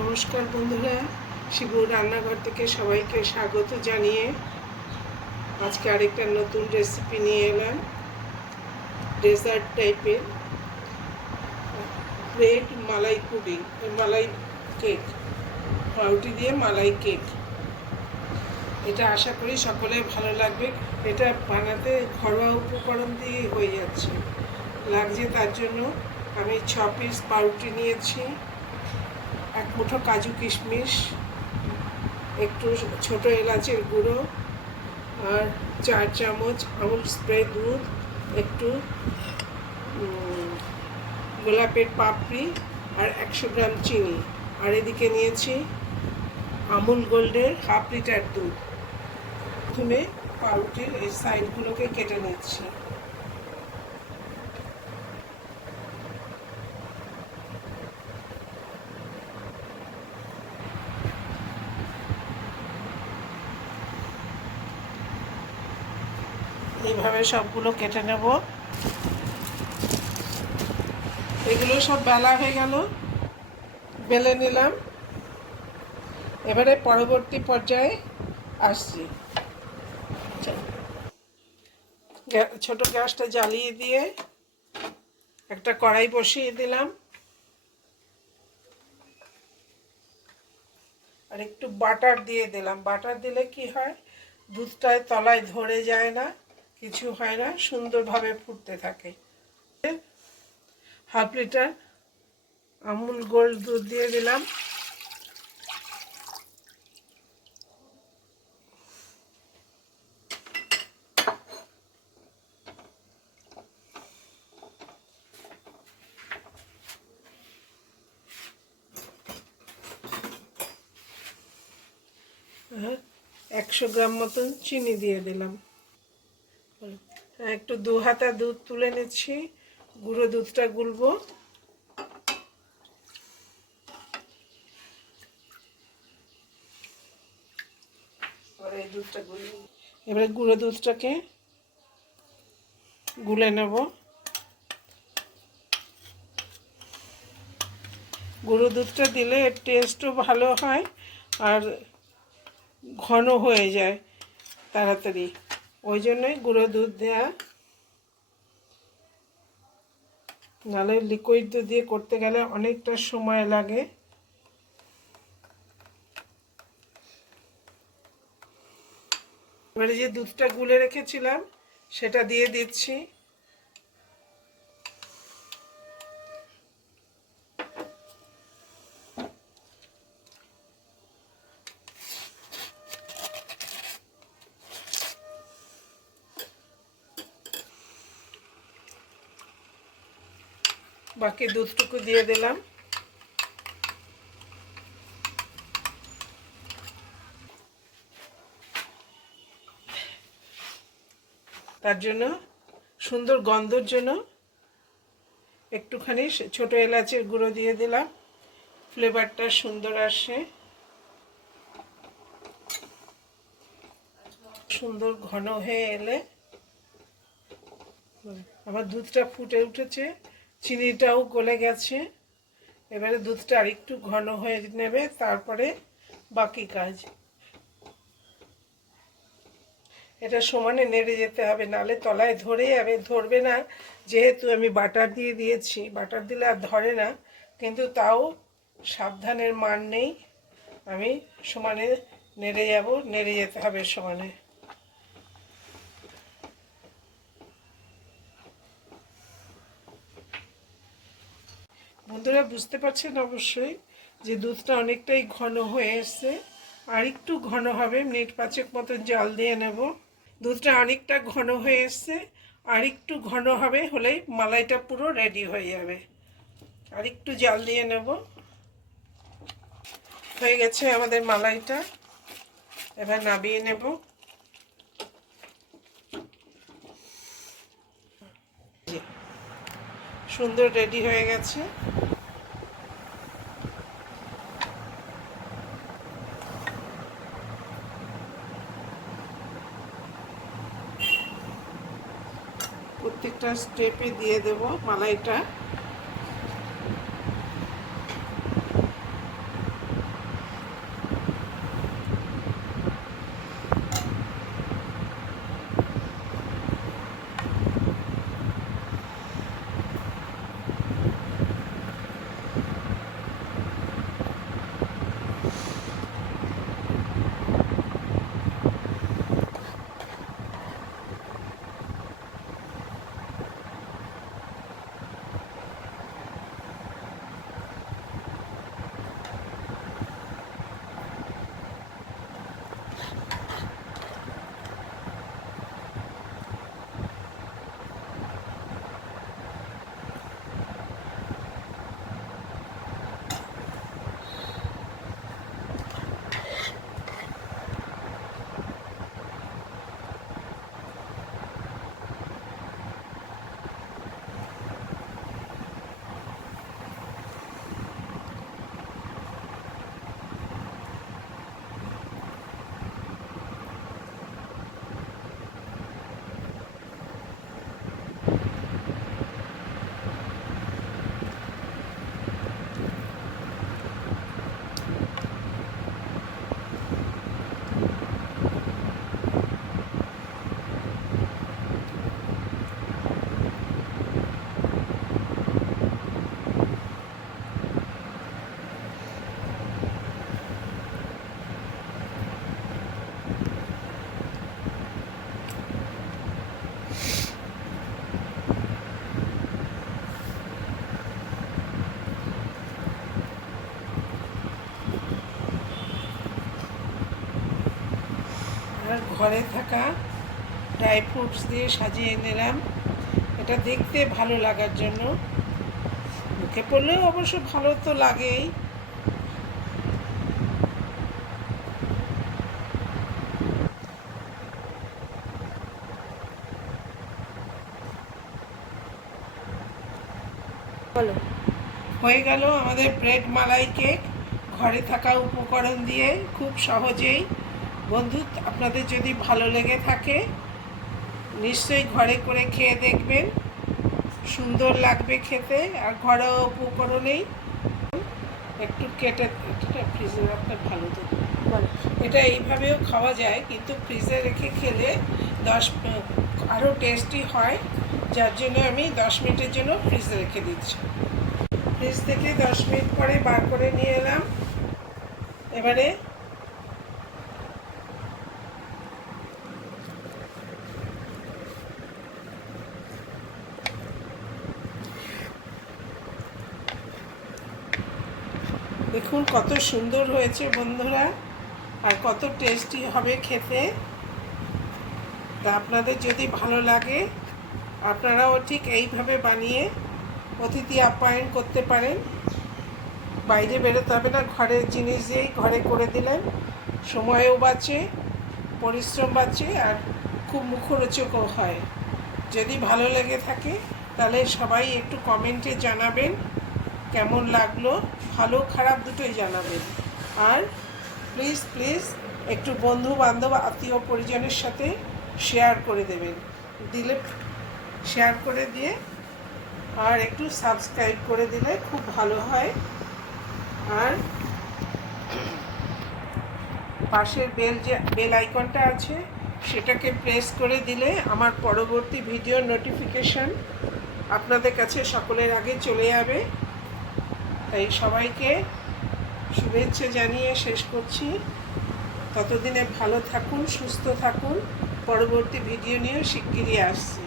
নমস্কার বন্ধুরা শিবুর রান্নাঘর থেকে সবাইকে স্বাগত জানিয়ে আজকে আরেকটা নতুন রেসিপি নিয়ে এলাম। ডেজার্ট টাইপের bread malai pudding malai cake পাউরুটি দিয়ে মালাই কেক এটা আশা করি সকলে ভালো লাগবে। এটা বানাতে ঘরোয়া উপকরণ দিয়ে হয়ে যাচ্ছে। লাগছে তার জন্য আমি ছ পিস পাউরুটি নিয়েছি। এক মুঠো কাজু কিশমিশ, একটু ছোট এলাচের গুঁড়ো আর চার চামচ আমুল স্প্রে দুধ, একটু গোলাপের পাপড়ি আর একশো গ্রাম চিনি। আর এদিকে নিয়েছি আমুল গোল্ডের হাফ লিটার দুধ। প্রথমে পাউরুটির এই সাইডগুলোকে কেটে নিচ্ছি এইভাবে সবগুলো কেটে নেব। এগুলো সব বেলা হয়ে গেল। বেলে নিলাম। এবারে পরবর্তী পর্যায়ে আসছি। ছোট গ্যাসটা জ্বালিয়ে দিয়ে একটা কড়াই বসিয়ে দিলাম। আর একটু বাটার দিয়ে দিলাম। বাটার দিলে কি হয়? দুধটায় তলায় ধরে যায় না। কিছু হয় না সুন্দরভাবে ফুটতে থাকে। হাফ লিটার আমুল গোল্ড দুধ দিয়ে দিলাম। হ্যাঁ, একশো গ্রাম মতন চিনি দিয়ে দিলাম। একটু দু হাতা দুধ তুলে নিচ্ছি, গুঁড়ো দুধটা গুলবো। দুধটা এবারে গুঁড়ো দুধটাকে গুলে নেব। গুঁড়ো দুধটা দিলে টেস্টও ভালো হয় আর ঘন হয়ে যায় তাড়াতাড়ি। ওই জন্যই গুঁড়ো দুধ দেয়া। নাহলে লিকুইড দুধ দিয়ে করতে গেলে অনেকটা সময় লাগে। এবারে যে দুধটা গুলে রেখেছিলাম, সেটা দিয়ে দিচ্ছি। বাকি দুধটুকু দিয়ে দিলাম। তার জন্য সুন্দর গন্ধর জন্য একটুখানি ছোট এলাচের গুঁড়ো দিয়ে দিলাম। ফ্লেভারটা সুন্দর আসে। সুন্দর ঘন হয়ে এলে আমার দুধটা ফুটে উঠেছে। চিনিটাও গলে গেছে। এবারে দুধটা আরেকটু ঘন হয়ে নেবে, তারপরে বাকি কাজ। এটা সমানে নেড়ে যেতে হবে, নালে তলায় ধরে যাবে, ধরবে না। যেহেতু আমি বাটার দিয়ে দিয়েছি, বাটার দিলে আর ধরে না, কিন্তু তাও সাবধানের মান নেই। আমি সমানে নেড়ে যাব, নেড়ে যেতে হবে সমানে বন্ধুরা বুঝতে পারছেন অবশ্যই যে দুধটা অনেকটাই ঘন হয়ে এসছে। আর একটু ঘন হবে, মিনিট পাঁচেক মতন জল দিয়ে নেব। দুধটা অনেকটা ঘন হয়ে এসছে। আর একটু ঘন হবে হলেই মালাইটা পুরো রেডি হয়ে যাবে। আর একটু জল দিয়ে নেব। হয়ে গেছে আমাদের মালাইটা। এবার নাবিয়ে নেব। সুন্দর রেডি হয়ে গেছে। প্রত্যেকটা স্টেপে দিয়ে দেব মালাইটা আমার ঘরে থাকা ড্রাই ফ্রুটস দিয়ে সাজিয়ে নিলাম। এটা দেখতে ভালো লাগার জন্য। মুখে পড়লেও অবশ্য ভালো তো লাগেই। বলো। হয়ে গেল আমাদের ব্রেড মালাই কেক ঘরে থাকা উপকরণ দিয়ে খুব সহজেই বন্ধু, আপনাদের যদি ভালো লেগে থাকে, নিশ্চয়ই ঘরে করে খেয়ে দেখবেন। সুন্দর লাগবে খেতে, আর ঘরোয়া উপকরণেই একটু কেটে ফ্রিজে রাখতে ভালো তো এটা এইভাবেও খাওয়া যায়, কিন্তু ফ্রিজে রেখে খেলে দশ, আরও টেস্টি হয়, যার জন্য আমি দশ মিনিটের জন্য ফ্রিজে রেখে দিচ্ছি। ফ্রিজ থেকে দশ মিনিট পরে বার করে নিয়ে এলাম। এবারে দেখুন, কত সুন্দর হয়েছে বন্ধুরা, আর কত টেস্টি হবে খেতে। তা আপনাদের যদি ভালো লাগে, আপনারাও ঠিক এইভাবে বানিয়ে অতিথি আপ্যায়ন করতে পারেন। বাইরে বেরোতে হবে না, ঘরের জিনিস দিয়েই ঘরে করে দিলেন। সময়ও বাঁচে, পরিশ্রম বাঁচে, আর খুব মুখরোচকও হয়। যদি ভালো লেগে থাকে, তাহলে সবাই একটু কমেন্টে জানাবেন। কেমন লাগল? ভালো, খারাপ দুটোই জানাবেন। আর প্লিজ প্লিজ একটু বন্ধু বান্ধব আত্মীয় পরিজনের সাথে শেয়ার করে দেবেন। দিলে শেয়ার করে দিয়ে আর একটু সাবস্ক্রাইব করে দিলে খুব ভালো হয়। আর পাশের বেল যে বেল আইকনটা আছে, সেটাকে প্রেস করে দিলে আমার পরবর্তী ভিডিও নোটিফিকেশন আপনাদের কাছে সকলের আগে চলে যাবে। সবাইকে শুভেচ্ছা জানিয়ে শেষ করছি। ততদিনে ভালো থাকুন, সুস্থ থাকুন। পরবর্তী ভিডিও নিয়ে শিগগিরই আসছি।